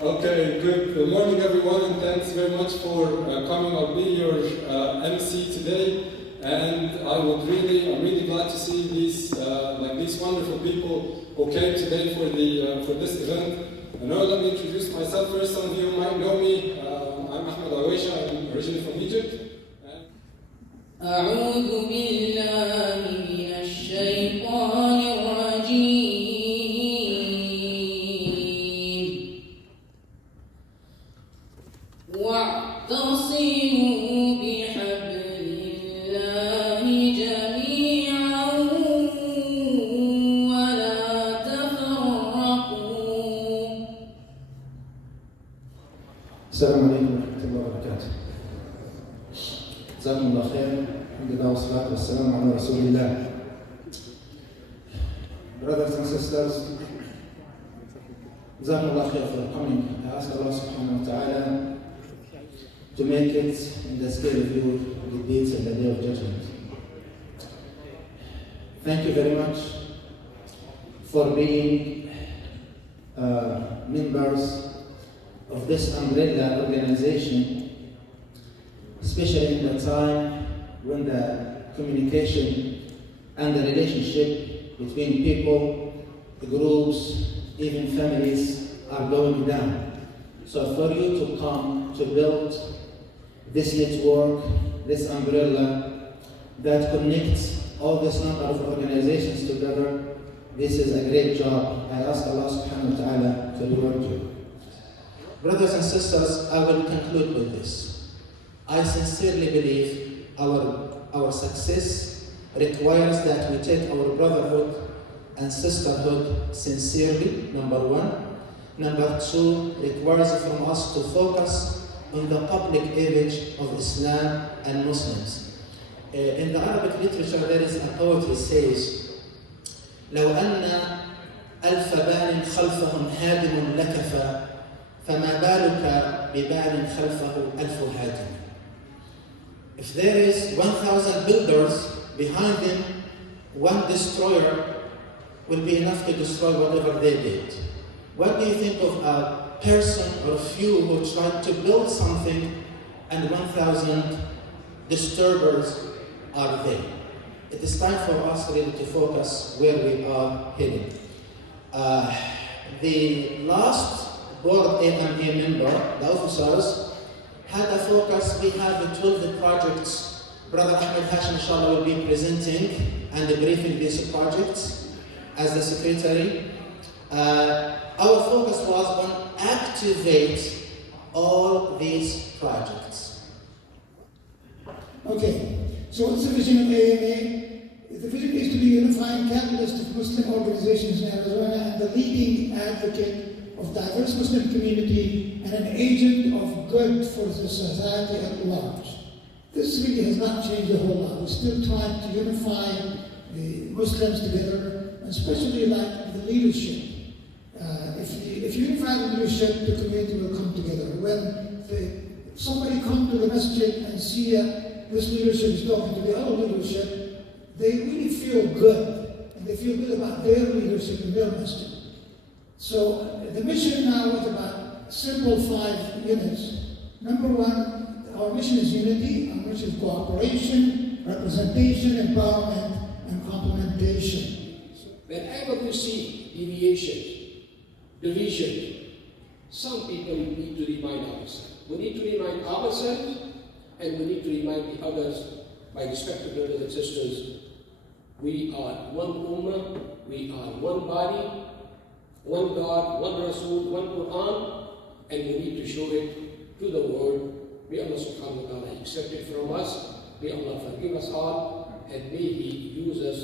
Okay, good morning everyone, and thanks very much for coming. I'll be your MC today, and I'm really glad to see these wonderful people who came today for this event. And now let me introduce myself first. Some of you might know me. I'm Ahmed Awaisha. I'm originally from Egypt. أعوذ بالله من الشيطان الرجيم واعتصموا بحبل الله جميعا ولا تفرقوا. السلام عليكم ورحمة الله وبركاته. جزاكم الله خير. الحمد لله والصلاة والسلام على رسول الله. Brothers and sisters, جزاكم الله خير for coming. I ask Allah subhanahu wa ta'ala to make it in the scale of your good deeds in the day of judgment. Thank you very much for being members of this umbrella organization, especially in the time when the communication and the relationship between people, groups, even families are going down. So for you to come to build this network, this umbrella that connects all this number of organizations together, this is a great job. I ask Allah subhanahu wa ta'ala to reward you. Brothers and sisters, I will conclude with this. I sincerely believe our success requires that we take our brotherhood and sisterhood sincerely, number one. Number two, requires from us to focus on the public image of Islam and Muslims. In the Arabic literature, there is a poet who says, لو أن ألف بال خلفهم هادم لكفى فما بالك ببال خلفه ألف هادم. If there is 1,000 builders behind them, one destroyer will be enough to destroy whatever they did. What do you think of a person or a few who tried to build something and 1,000 disturbers are there? It is time for us really to focus where we are heading. The last board AMA member, the officers, had a focus. We have 12 projects. Brother Ahmed Hashim inshallah will be presenting and briefing these projects as the secretary. Our focus was on activate all these projects. Okay, so what's the vision of AMA? The vision is to be a unifying catalyst of Muslim organizations in Arizona and the leading advocate of diverse Muslim community and an agent of good for the society at large. This really has not changed a whole lot. We're still trying to unify the Muslims together, especially like the leadership. If you unify the leadership, the community will come together. When somebody comes to the masjid and see this leadership is talking to the other leadership, they really feel good, and they feel good about their leadership in their masjid. So the mission now is about simple 5 units. Number one, our mission is unity, our mission is cooperation, representation, empowerment, and complementation. Whenever we see deviation, division, some people need to remind ourselves. We need to remind ourselves, and we need to remind the others, by respected brothers and sisters, we are one ummah, we are one body, one God, one Rasul, one Quran, and we need to show it to the world. May Allah subhanahu wa ta'ala accept it from us. May Allah forgive us all, and may He use us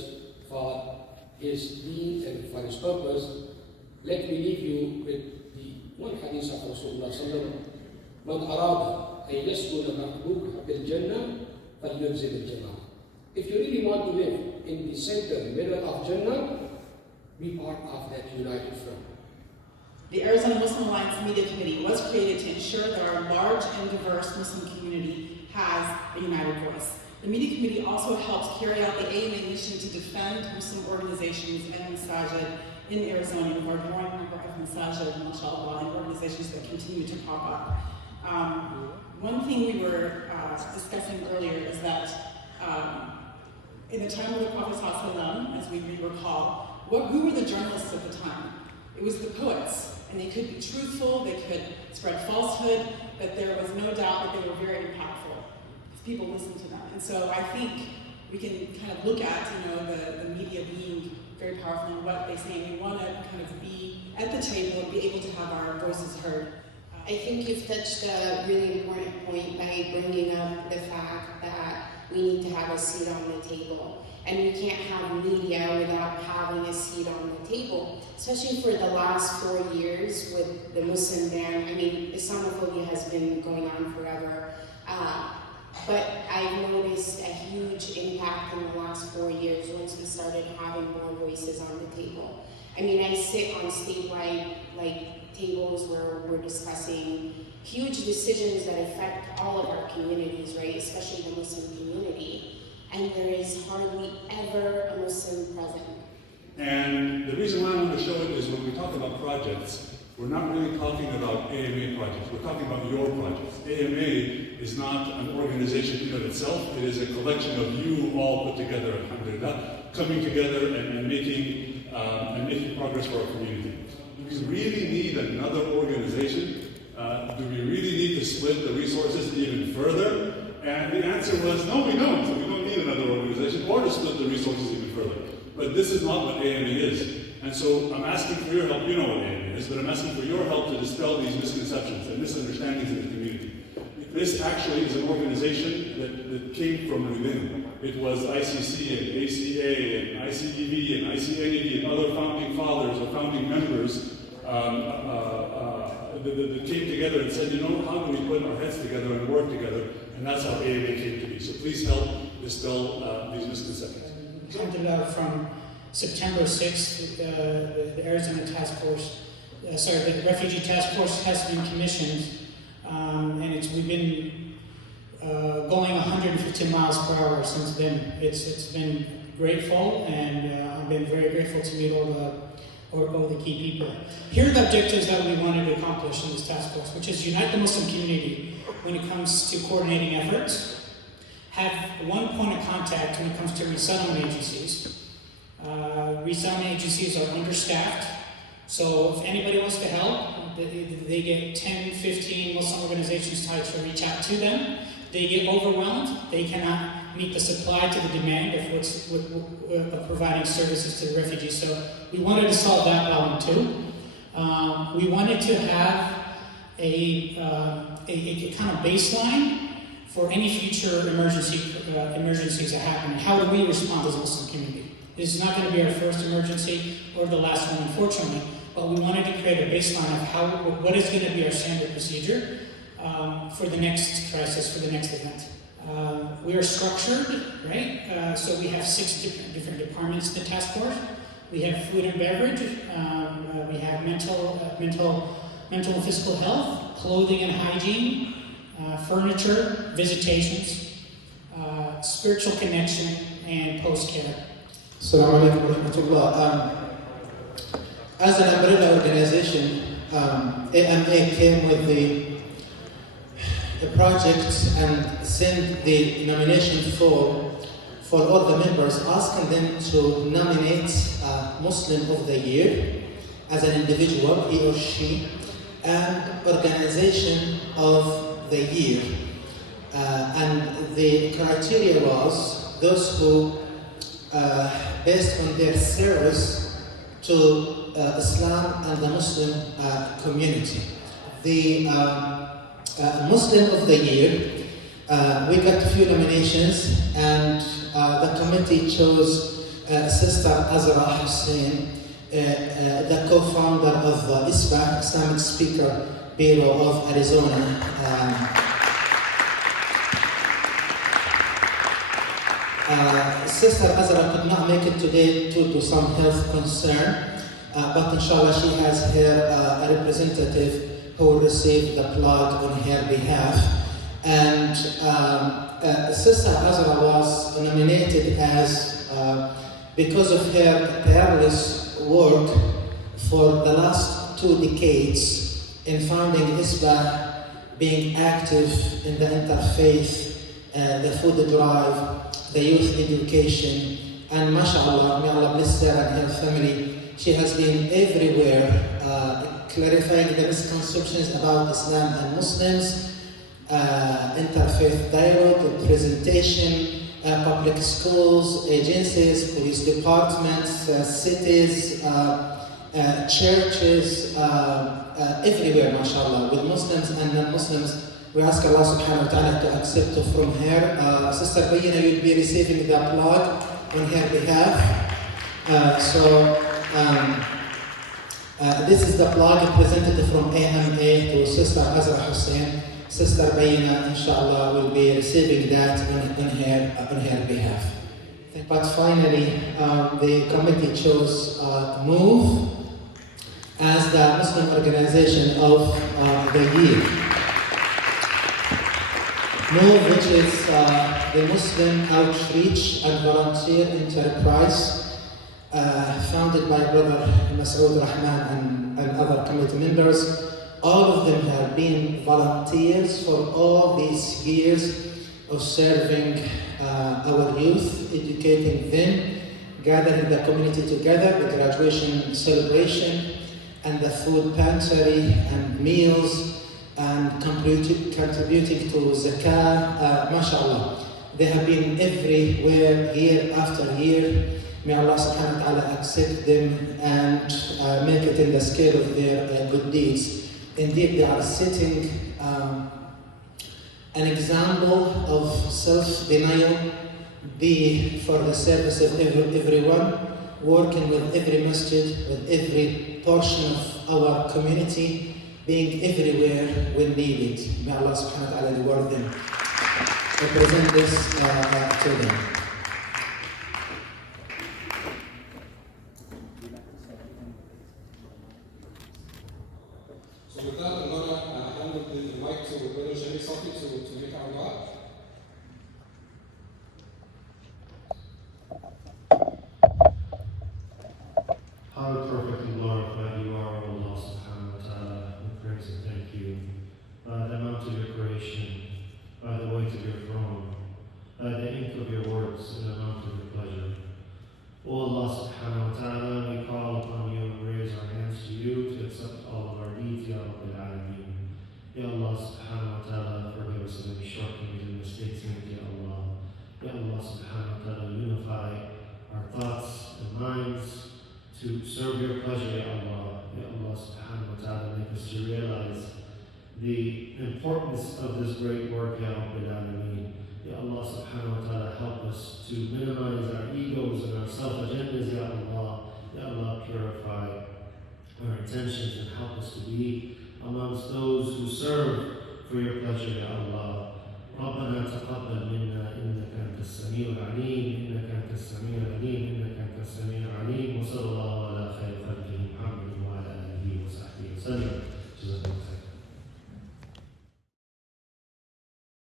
for His deen and for His purpose. Let me leave you with the one hadith of Rasulullah sallallahu alaihi wasallam. من أراد أن يسكن معه بالجنة فليلزم الجماعة. If you really want to live in the center, middle of Jannah, be part of that united front. The Arizona Muslim Alliance Media Committee was created to ensure that our large and diverse Muslim community has a united voice. The Media Committee also helps carry out the AMA mission to defend Muslim organizations and masajid in Arizona with our growing number of masajid, mashallah, and organizations that continue to pop up. One thing we were discussing earlier is that in the time of the Prophet ﷺ, as we recall, who were the journalists at the time? It was the poets, and they could be truthful, they could spread falsehood, but there was no doubt that they were very impactful because people listened to them. And so I think we can kind of look at, the media being very powerful in what they say, and we want to kind of be at the table and be able to have our voices heard. I think you've touched a really important point by bringing up the fact that we need to have a seat on the table. And we can't have media without having a seat on the table, especially for the last 4 years with the Muslim ban. I mean, Islamophobia has been going on forever. But I've noticed a huge impact in the last 4 years once we started having more voices on the table. I mean, I sit on statewide tables where we're discussing huge decisions that affect all of our communities, right? Especially the Muslim community. And there is hardly ever a Muslim present. And the reason why I want to show it is when we talk about projects, we're not really talking about AMA projects, we're talking about your projects. AMA is not an organization in of itself, it is a collection of you all put together, alhamdulillah, coming together and making progress for our community. Do we really need another organization? Do we really need to split the resources even further? And the answer was, no, we don't. So we don't need another organization or to split the resources even further. But this is not what AMA is. And so I'm asking for your help. You know what AMA is, but I'm asking for your help to dispel these misconceptions and misunderstandings in the community. This actually is an organization that came from within. It was ICC and ACA and ICEV and ICNEV and other founding fathers or founding members that came together and said, how do we put our heads together and work together? And that's how AMA came to be. So please help dispel these misconceptions. Alhamdulillah, from September 6th, the Arizona Task Force, the Refugee Task Force has been commissioned, and we've been going 150 miles per hour since then. It's been grateful, and I've been very grateful to meet all the key people. Here are the objectives that we wanted to accomplish in this task force, which is unite the Muslim community when it comes to coordinating efforts, have one point of contact when it comes to resettlement agencies. Resettlement agencies are understaffed, so if anybody wants to help, they get 10, 15 Muslim organizations tied to reach out to them. They get overwhelmed, they cannot meet the supply to the demand of providing services to the refugees. So we wanted to solve that problem too. We wanted to have a kind of baseline for any future emergencies that happen. How do we respond as a Muslim community? This is not going to be our first emergency or the last one, unfortunately, but we wanted to create a baseline of what is going to be our standard procedure for the next crisis, for the next event. We are structured, right? So we have 6 different departments in the task force. We have food and beverage. We have mental and physical health, clothing and hygiene, furniture, visitations, spiritual connection, and post-care. Assalamu alaikum wa rahmatullah. As an umbrella organization, AMA came with the project and sent the nomination for all the members, asking them to nominate Muslim of the Year as an individual, he or she, and organization of the year. And the criteria was those who, based on their service to Islam and the Muslim community. The Muslim of the Year, we got a few nominations, and the committee chose Sister Azra Hussein, the co-founder of ISPA, Islamic Speaker Bureau of Arizona. Sister Azra could not make it today due to some health concern, but inshallah she has her representative who will receive the plug on her behalf. And Sister Azra was nominated as, because of her tireless work for the last 2 decades in founding ISBA, being active in the interfaith, the food drive, the youth education, and mashallah, may Allah bless her and her family. She has been everywhere, clarifying the misconceptions about Islam and Muslims, interfaith dialogue, presentation, public schools, agencies, police departments, cities, churches, everywhere, mashallah, with Muslims and non-Muslims. We ask Allah subhanahu wa ta'ala to accept from her. Sister Bayyina, you'll be receiving the plug on her behalf. This is the plug presented from AMA to Sister Azra Hussein. Sister Bayyina, inshallah, will be receiving that on her behalf. But finally, the committee chose MOVE as the Muslim organization of the year. MOVE, which is the Muslim Outreach and Volunteer Enterprise, founded by Brother Masood Rahman and other committee members. All of them have been volunteers for all these years of serving our youth, educating them, gathering the community together, the graduation celebration, and the food pantry and meals, and contributing to zakah, mashallah. They have been everywhere, year after year. May Allah subhanahu wa ta'ala accept them and make it in the scale of their good deeds. Indeed, they are setting an example of self-denial, be for the service of everyone, working with every masjid, with every portion of our community, being everywhere when needed. May Allah subhanahu wa ta'ala reward them. I present this to them. So with that, I'm going to hand the mic to Brother Sharif Safi to make our dua. How perfectly glorified you are, O Allah subhanahu wa ta'ala. We praise and thank you by the amount of your creation, by the weight of your throne, by the ink of your words, and the amount of your pleasure. O Allah subhanahu wa ta'ala, we call upon you and raise our hands to you to accept all of our deeds, Ya Rabbil Alameen. Ya Allah subhanahu wa ta'ala, forgive us of any shortcomings and mistakes made, Ya Allah. Ya Allah subhanahu wa ta'ala, unify our thoughts and minds to serve your pleasure, Ya Allah. Ya Allah subhanahu wa ta'ala, make us to realize the importance of this great work, Ya Rabbil Alameen. Ya Allah subhanahu wa ta'ala, help us to minimize our egos and our self-agendas, Ya Allah. Ya Allah, purify our intentions and help us to be amongst those who serve for your pleasure, Ya Allah. ربنا تقبل منا إنك أنت السميع العليم إنك